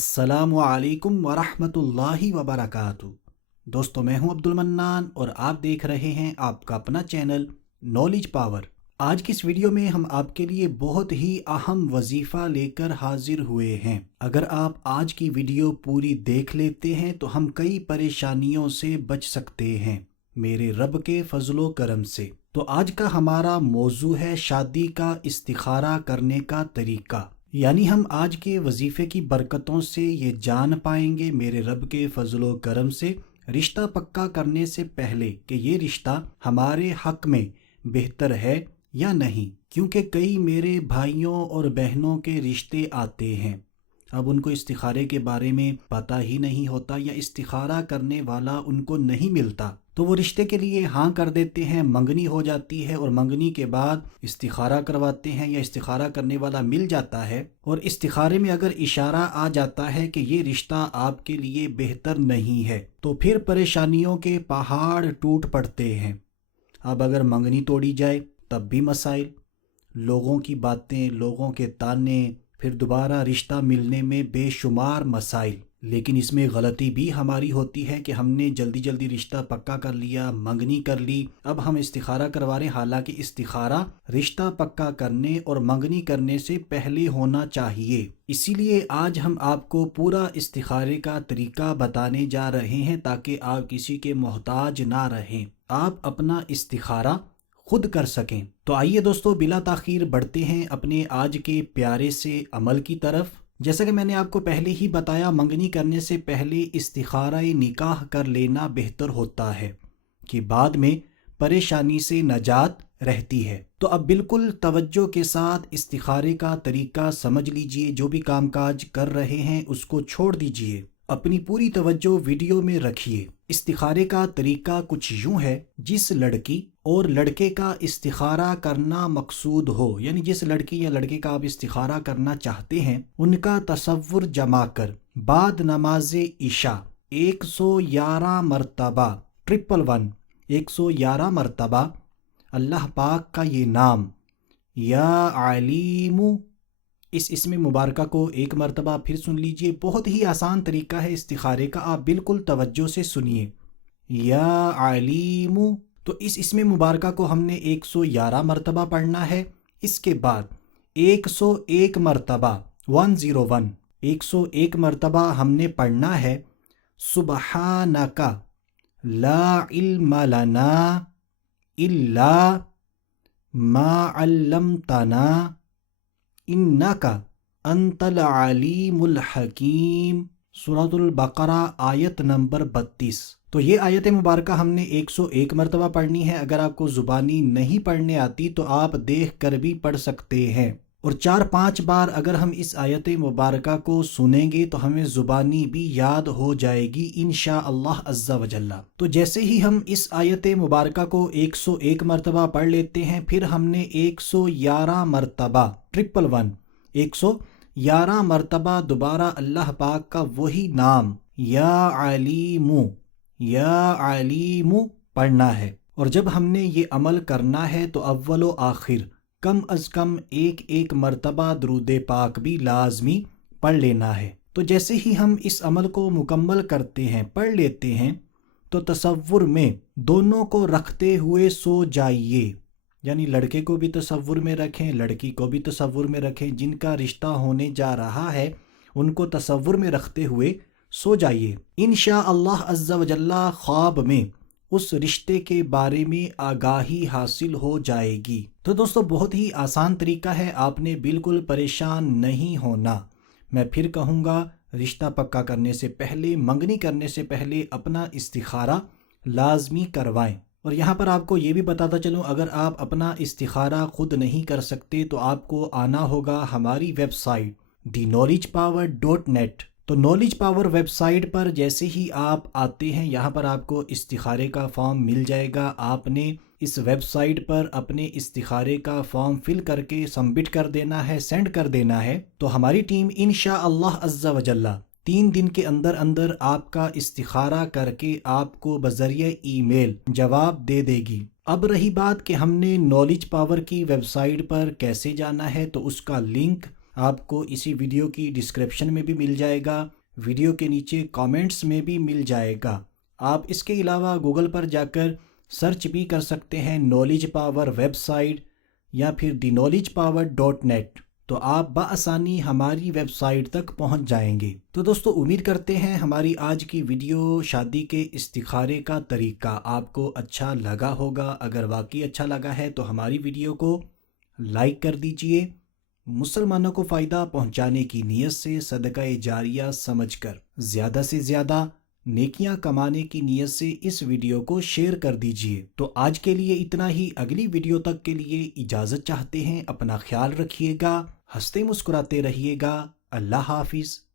السلام علیکم ورحمۃ اللہ وبرکاتہ۔ دوستو میں ہوں عبد المنان اور آپ دیکھ رہے ہیں آپ کا اپنا چینل نالج پاور۔ آج کی اس ویڈیو میں ہم آپ کے لیے بہت ہی اہم وظیفہ لے کر حاضر ہوئے ہیں۔ اگر آپ آج کی ویڈیو پوری دیکھ لیتے ہیں تو ہم کئی پریشانیوں سے بچ سکتے ہیں میرے رب کے فضل و کرم سے۔ تو آج کا ہمارا موضوع ہے شادی کا استخارہ کرنے کا طریقہ، یعنی ہم آج کے وظیفے کی برکتوں سے یہ جان پائیں گے میرے رب کے فضل و کرم سے رشتہ پکا کرنے سے پہلے کہ یہ رشتہ ہمارے حق میں بہتر ہے یا نہیں، کیونکہ کئی میرے بھائیوں اور بہنوں کے رشتے آتے ہیں، اب ان کو استخارے کے بارے میں پتہ ہی نہیں ہوتا یا استخارہ کرنے والا ان کو نہیں ملتا، تو وہ رشتے کے لیے ہاں کر دیتے ہیں، منگنی ہو جاتی ہے اور منگنی کے بعد استخارہ کرواتے ہیں یا استخارہ کرنے والا مل جاتا ہے، اور استخارے میں اگر اشارہ آ جاتا ہے کہ یہ رشتہ آپ کے لیے بہتر نہیں ہے تو پھر پریشانیوں کے پہاڑ ٹوٹ پڑتے ہیں۔ اب اگر منگنی توڑی جائے تب بھی مسائل، لوگوں کی باتیں، لوگوں کے تانے، پھر دوبارہ رشتہ ملنے میں بے شمار مسائل۔ لیکن اس میں غلطی بھی ہماری ہوتی ہے کہ ہم نے جلدی جلدی رشتہ پکا کر لیا، منگنی کر لی، اب ہم استخارہ کروا رہے ہیں، حالانکہ استخارہ رشتہ پکا کرنے اور منگنی کرنے سے پہلے ہونا چاہیے۔ اسی لیے آج ہم آپ کو پورا استخارے کا طریقہ بتانے جا رہے ہیں تاکہ آپ کسی کے محتاج نہ رہیں، آپ اپنا استخارہ خود کر سکیں۔ تو آئیے دوستو بلا تاخیر بڑھتے ہیں اپنے آج کے پیارے سے عمل کی طرف۔ جیسا کہ میں نے آپ کو پہلے ہی بتایا، منگنی کرنے سے پہلے استخارہ نکاح کر لینا بہتر ہوتا ہے کہ بعد میں پریشانی سے نجات رہتی ہے۔ تو اب بالکل توجہ کے ساتھ استخارے کا طریقہ سمجھ لیجئے، جو بھی کام کاج کر رہے ہیں اس کو چھوڑ دیجئے، اپنی پوری توجہ ویڈیو میں رکھیے۔ استخارے کا طریقہ کچھ یوں ہے، جس لڑکی اور لڑکے کا استخارہ کرنا مقصود ہو، یعنی جس لڑکی یا لڑکے کا آپ استخارہ کرنا چاہتے ہیں، ان کا تصور جما کر بعد نماز عشاء 111 مرتبہ 111 مرتبہ اللہ پاک کا یہ نام یا علیم، اس اسم مبارکہ کو ایک مرتبہ پھر سن لیجئے۔ بہت ہی آسان طریقہ ہے استخارے کا، آپ بالکل توجہ سے سنیے۔ یا علیم، تو اس اسم مبارکہ کو ہم نے 111 مرتبہ پڑھنا ہے۔ اس کے بعد 101 مرتبہ 101 مرتبہ ہم نے پڑھنا ہے سبحانک لا علم لنا الا ما علمتنا انک انت العلیم الحکیم، سورۃ البقرہ آیت نمبر 32۔ تو یہ آیت مبارکہ ہم نے 101 مرتبہ پڑھنی ہے۔ اگر آپ کو زبانی نہیں پڑھنے آتی تو آپ دیکھ کر بھی پڑھ سکتے ہیں، اور 4-5 بار اگر ہم اس آیت مبارکہ کو سنیں گے تو ہمیں زبانی بھی یاد ہو جائے گی انشاءاللہ عز و جل۔ تو جیسے ہی ہم اس آیت مبارکہ کو 101 مرتبہ پڑھ لیتے ہیں، پھر ہم نے 111 مرتبہ 111 مرتبہ دوبارہ اللہ پاک کا وہی نام یا علیم پڑھنا ہے۔ اور جب ہم نے یہ عمل کرنا ہے تو اول و آخر کم از کم ایک مرتبہ درود پاک بھی لازمی پڑھ لینا ہے۔ تو جیسے ہی ہم اس عمل کو مکمل کرتے ہیں، پڑھ لیتے ہیں، تو تصور میں دونوں کو رکھتے ہوئے سو جائیے، یعنی لڑکے کو بھی تصور میں رکھیں، لڑکی کو بھی تصور میں رکھیں، جن کا رشتہ ہونے جا رہا ہے ان کو تصور میں رکھتے ہوئے سو جائیے۔ انشاءاللہ عز و جل خواب میں اس رشتے کے بارے میں آگاہی حاصل ہو جائے گی۔ تو دوستو بہت ہی آسان طریقہ ہے، آپ نے بالکل پریشان نہیں ہونا۔ میں پھر کہوں گا، رشتہ پکا کرنے سے پہلے، منگنی کرنے سے پہلے اپنا استخارہ لازمی کروائیں۔ اور یہاں پر آپ کو یہ بھی بتاتا چلوں، اگر آپ اپنا استخارہ خود نہیں کر سکتے تو آپ کو آنا ہوگا ہماری ویب سائٹ thenolidgepower.net۔ تو نالج پاور ویب سائٹ پر جیسے ہی آپ آتے ہیں، یہاں پر آپ کو استخارے کا فارم مل جائے گا۔ آپ نے اس ویب سائٹ پر اپنے استخارے کا فارم فل کر کے سبمٹ کر دینا ہے، سینڈ کر دینا ہے، تو ہماری ٹیم انشاءاللہ عز و جل 3 دن کے اندر آپ کا استخارہ کر کے آپ کو بذریعہ ای میل جواب دے دے گی۔ اب رہی بات کہ ہم نے نالج پاور کی ویب سائٹ پر کیسے جانا ہے، تو اس کا لنک آپ کو اسی ویڈیو کی ڈسکرپشن میں بھی مل جائے گا، ویڈیو کے نیچے کامنٹس میں بھی مل جائے گا۔ آپ اس کے علاوہ گوگل پر جا کر سرچ بھی کر سکتے ہیں نالج پاور ویب سائٹ یا پھر thenollegepower.net، تو آپ بآسانی ہماری ویب سائٹ تک پہنچ جائیں گے۔ تو دوستو امید کرتے ہیں ہماری آج کی ویڈیو شادی کے استخارے کا طریقہ آپ کو اچھا لگا ہوگا۔ اگر واقعی اچھا لگا ہے تو ہماری ویڈیو کو لائک کر دیجئے۔ مسلمانوں کو فائدہ پہنچانے کی نیت سے صدقہ جاریہ سمجھ کر زیادہ سے زیادہ نیکیاں کمانے کی نیت سے اس ویڈیو کو شیئر کر دیجئے۔ تو آج کے لیے اتنا ہی، اگلی ویڈیو تک کے لیے اجازت چاہتے ہیں۔ اپنا خیال رکھیے گا، ہنستے مسکراتے رہیے گا۔ اللہ حافظ۔